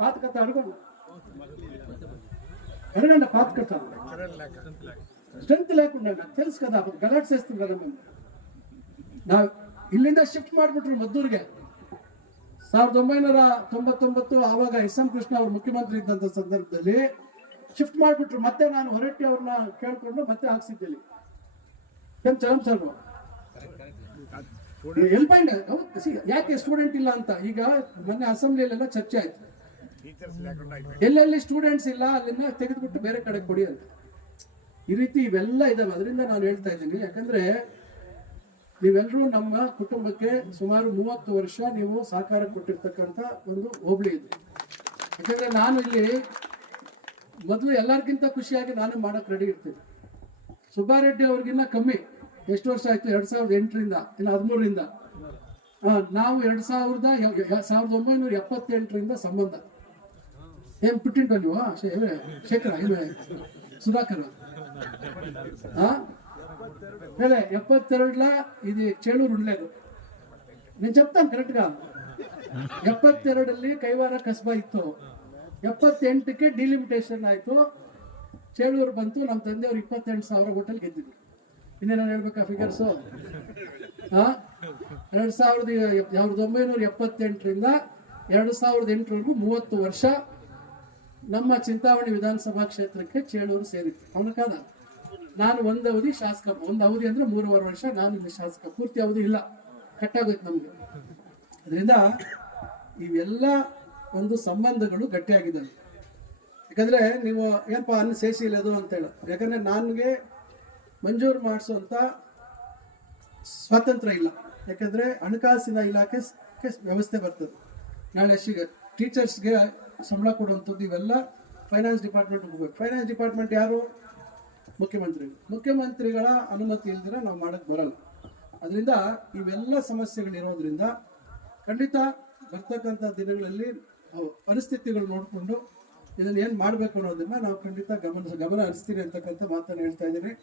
పాత కథ అడగండి అడగండి పాత కథ ಸ್ಟ್ರೆಂತ್ లేకుండా నాకు తెలుసు కదా ಅಪ್ಪ ಗಲಾಟೆ ಸೇಸ್ತೀನಿ కదా మేము ನಾವು ಇಲ್ಲಿಂದ ಶಿಫ್ಟ್ ಮಾಡಿಬಿಟ್ರು ಮದ್ದೂರಿಗೆ ಸಾವಿರದ ಒಂಬೈನೂರ ತೊಂಬತ್ತೊಂಬತ್ತು ಆವಾಗ ಎಸ್ ಎಂ ಕೃಷ್ಣ ಅವರು ಮುಖ್ಯಮಂತ್ರಿ ಇದ್ದಂಥ ಸಂದರ್ಭದಲ್ಲಿ ಶಿಫ್ಟ್ ಮಾಡಿಬಿಟ್ರು ಮತ್ತೆ ನಾನು ಹೊರಟ್ಟಿ ಅವ್ರನ್ನ ಕೇಳ್ಕೊಂಡು ಮತ್ತೆ ಹಾಕ್ಸಿದ್ದೇನೆ ಎಂ ಚರಂ ಸರ್ ಎಲ್ ಪಾಯಿಂಟ್ ಯಾಕೆ ಸ್ಟೂಡೆಂಟ್ ಇಲ್ಲ ಅಂತ? ಈಗ ಮೊನ್ನೆ ಅಸೆಂಬ್ಲಿಯಲ್ಲೆಲ್ಲ ಚರ್ಚೆ ಆಯ್ತು. ಎಲ್ಲೆಲ್ಲಿ ಸ್ಟೂಡೆಂಟ್ಸ್ ಇಲ್ಲ ಅಲ್ಲಿಂದ ತೆಗೆದುಬಿಟ್ಟು ಬೇರೆ ಕಡೆ ಕೊಡಿ ಅಂತ. ಈ ರೀತಿ ಇವೆಲ್ಲ ಇದಾವೆ. ಅದರಿಂದ ನಾನು ಹೇಳ್ತಾ ಇದ್ದೀನಿ. ಯಾಕಂದ್ರೆ ನೀವೆಲ್ಲರೂ ನಮ್ಮ ಕುಟುಂಬಕ್ಕೆ ಸುಮಾರು ಮೂವತ್ತು ವರ್ಷ ನೀವು ಸಹಕಾರ ಕೊಟ್ಟಿರ್ತಕ್ಕಂಥ ಒಂದು ಹೋಬಳಿ ಇದೆ. ಯಾಕಂದ್ರೆ ನಾನು ಇಲ್ಲಿ ಮೊದಲು ಎಲ್ಲರಿಗಿಂತ ಖುಷಿಯಾಗಿ ನಾನು ಮಾಡಕ್ ರೆಡಿ ಇರ್ತೀನಿ. ಸುಬ್ಬಾರೆಡ್ಡಿ ಅವ್ರಿಗಿನ್ನ ಕಮ್ಮಿ. ಎಷ್ಟು ವರ್ಷ ಆಯಿತು? ಎರಡು ಸಾವಿರದ ಎಂಟರಿಂದ, ಇಲ್ಲ ಹದಿಮೂರರಿಂದ? ನಾವು ಎರಡು ಸಾವಿರದ ಸಾವಿರದ ಒಂಬೈನೂರ ಎಪ್ಪತ್ತೆಂಟರಿಂದ ಸಂಬಂಧ. ಏನ್ ಪುಟ್ಟಿಂಟ ನೀವು ಶೇಖರ ಇಲ್ವೇ ಸುಧಾಕರ್. ಎಪ್ಪತ್ತೆರಡ್ಲ ಇದು ಚೇಳೂರು చేలూరు ನೀನ್ నేను ಕರೆಕ್ಟ್ ಗಾ? ಎಪ್ಪತ್ತೆರಡಲ್ಲಿ ಕೈವಾರ ಕಸ್ಬಾ ಇತ್ತು. ಎಪ್ಪತ್ತೆಂಟಕ್ಕೆ ಡಿಲಿಮಿಟೇಷನ್ ಆಯ್ತು. ಚೇಳೂರು ಬಂತು ನಮ್ಮ ತಂದೆಯವರು ಇಪ್ಪತ್ತೆಂಟು ಸಾವಿರ ಹೋಟೆಲ್ ಗೆದ್ದಿದ್ರು. ಇನ್ನೇನು ಹೇಳ್ಬೇಕಾ ಫಿಗರ್ಸು ಎರಡು ಸಾವಿರದ ಸಾವಿರದ ಒಂಬೈನೂರ ಎಪ್ಪತ್ತೆಂಟರಿಂದ ಎರಡು ಸಾವಿರದ ಎಂಟರವರೆಗೂ ಮೂವತ್ತು ವರ್ಷ ನಮ್ಮ ಚಿಂತಾಮಣಿ ವಿಧಾನಸಭಾ ಕ್ಷೇತ್ರಕ್ಕೆ ಚೇಳೂರು ಸೇರಿತ್ತು. ಅವನ ಕಾದ ನಾನು ಒಂದು ಅವಧಿ ಶಾಸಕ, ಒಂದು ಅವಧಿ ಅಂದ್ರೆ ಮೂರುವರೆ ವರ್ಷ ನಾನು ಇಲ್ಲಿ ಶಾಸಕ. ಪೂರ್ತಿ ಅವಧಿ ಇಲ್ಲ. ಕಟ್ಟಾಗೋಯ್ತು ನಮ್ಗೆ. ಅದರಿಂದ ಇವೆಲ್ಲ ಒಂದು ಸಂಬಂಧಗಳು ಗಟ್ಟಿಯಾಗಿದ್ದಾವೆ. ಯಾಕಂದ್ರೆ ನೀವು ಏನಪ್ಪ ಅನ್ನ ಸೇಸಿ ಇಲ್ಲದು ಅಂತ ಹೇಳ ಯಾಕಂದ್ರೆ ನನಗೆ ಮಂಜೂರು ಮಾಡಿಸುವಂತ ಸ್ವಾತಂತ್ರ್ಯ ಇಲ್ಲ. ಯಾಕಂದ್ರೆ ಹಣಕಾಸಿನ ಇಲಾಖೆ ವ್ಯವಸ್ಥೆ ಬರ್ತದೆ. ನಾಳೆ ಟೀಚರ್ಸ್ಗೆ ಸಂಬಳ ಕೊಡುವಂಥದ್ದು ಇವೆಲ್ಲ ಫೈನಾನ್ಸ್ ಡಿಪಾರ್ಟ್ಮೆಂಟ್ ಹೋಗ್ಬೇಕು. ಫೈನಾನ್ಸ್ ಡಿಪಾರ್ಟ್ಮೆಂಟ್ ಯಾರು? ಮುಖ್ಯಮಂತ್ರಿಗಳು ಮುಖ್ಯಮಂತ್ರಿಗಳ ಅನುಮತಿ ಇಲ್ದಿರ ನಾವು ಮಾಡಕ್ ಬರಲ್ಲ. ಅದರಿಂದ ಇವೆಲ್ಲ ಸಮಸ್ಯೆಗಳಿರೋದ್ರಿಂದ ಖಂಡಿತ ಬರ್ತಕ್ಕಂಥ ದಿನಗಳಲ್ಲಿ ಪರಿಸ್ಥಿತಿಗಳು ನೋಡಿಕೊಂಡು ಇದನ್ನ ಏನು ಮಾಡಬೇಕು ಅನ್ನೋದನ್ನ ನಾವು ಖಂಡಿತ ಗಮನ ಗಮನ ಹರಿಸ್ತೀರಿ ಅಂತಕ್ಕಂಥ ಮಾತನ್ನು ಹೇಳ್ತಾ ಇದ್ದೀನಿ.